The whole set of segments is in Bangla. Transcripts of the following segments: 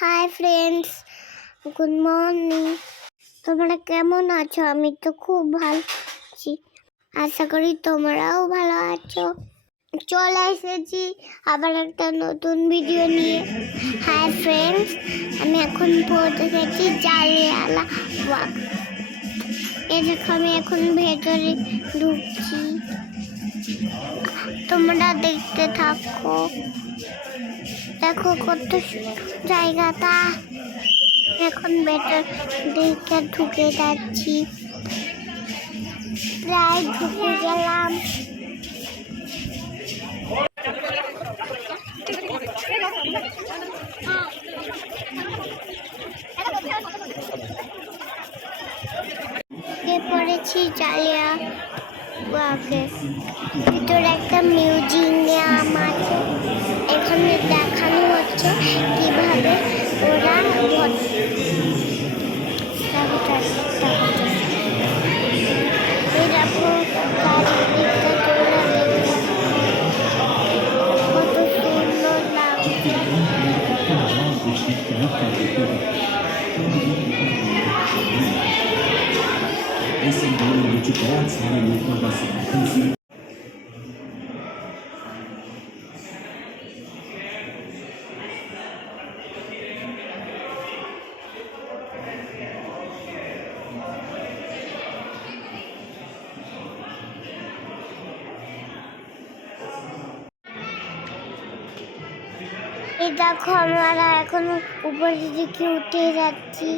Hi friends, good morning. তোমরা কেমন আছো? আমি তো খুব ভালো আছি, আশা করি তোমরাও ভালো আছো। চলে এসেছি আবার একটা নতুন ভিডিও নিয়ে। হাই ফ্রেন্ডস, আমি এখন পৌঁছে গেছি জালিয়ালা বাগ। এই দেখো আমি এখন ভেতরে ঢুকছি, তোমরা দেখতে থাকো। দেখো কত জায়গাটা। এখন ভেতর দিকে ঢুকে যাচ্ছি, প্রায় ঢুকে গেলাম। পড়েছি জালিয়া বাগে। ভিতরে একটা মিউজিয়াম আছে, এখানে দেখানো হচ্ছে কিভাবে ওরা চারিদিকটা তোলা কত সুন্দর লাগছে। এই দেখো আমরা এখন উপরের দিকে উঠে যাচ্ছি।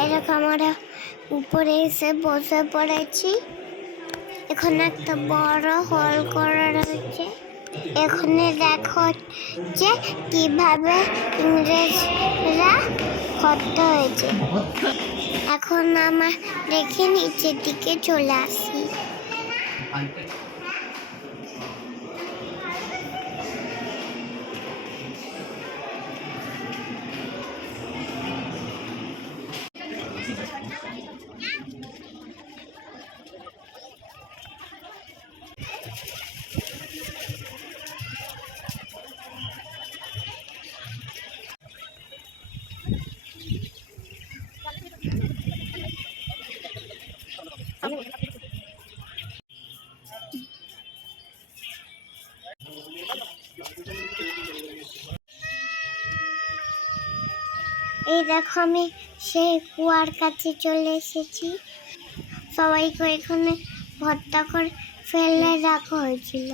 এই দেখো আমরা উপরে এসে বসে পড়েছি। এখানে একটা বড় হল করা রয়েছে। এখানে দেখো যে কিভাবে ইংরেজরা করতে হয়েছে। এখন আমরা দেখে নিচের দিকে চলে আসি। এই দেখো আমি সেই কুয়ার কাছে চলে এসেছি। সবাইকে এখানে ভর্তা করে ফেলে রাখা হয়েছিল।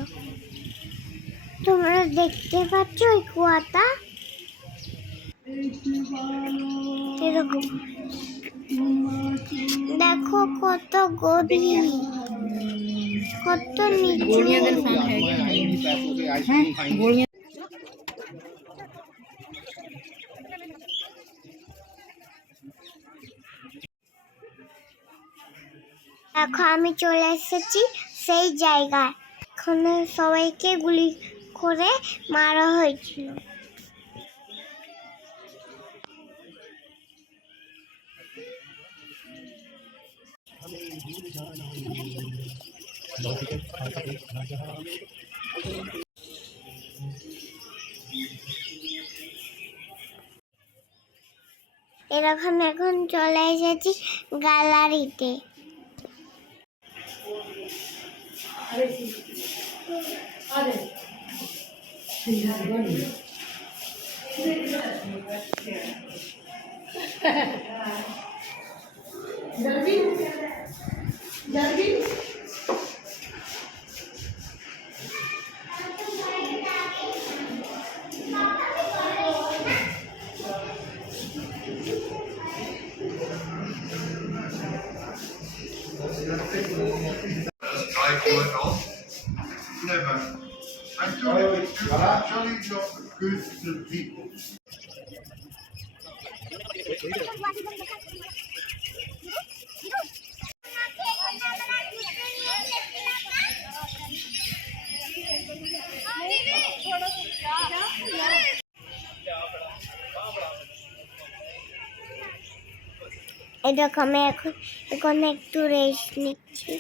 তোমরা দেখতে পাচ্ছ ওই কুয়াটা? দেখো কত গভীর, কত নিচু। এখন আমি চলে এসেছি সেই জায়গায়, এখানে সবাইকে গুলি করে মারা হয়েছিল। এরকম এখন চলে এসেছি গ্যালারিতে। Never. I'm jolly not good to people. এরকম আমি এখন একটু রেস্ট নিচ্ছি।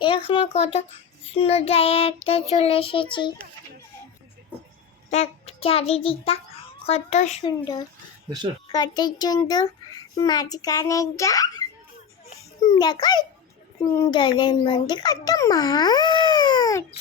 এরকম কত সুন্দর জায়গা একটা চলে এসেছি। দেখ চারিদিকটা কত সুন্দর, কত সুন্দর। মাঝখানে যা দেখো জলের মধ্যে কত মাছ।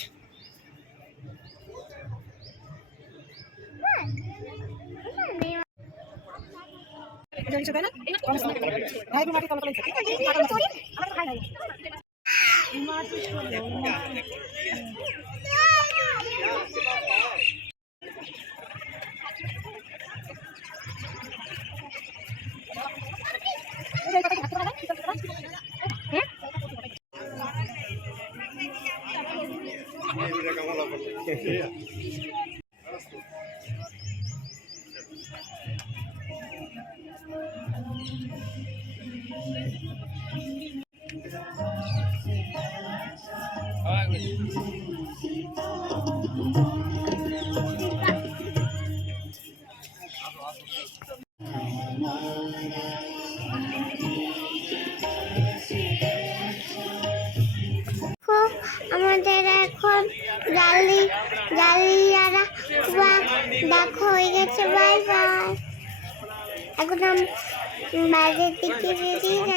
আমাদের এখন জালিয়ারা দেখো হয়ে গেছে। Bye bye. এখন বাইরের দিকে বেরিয়ে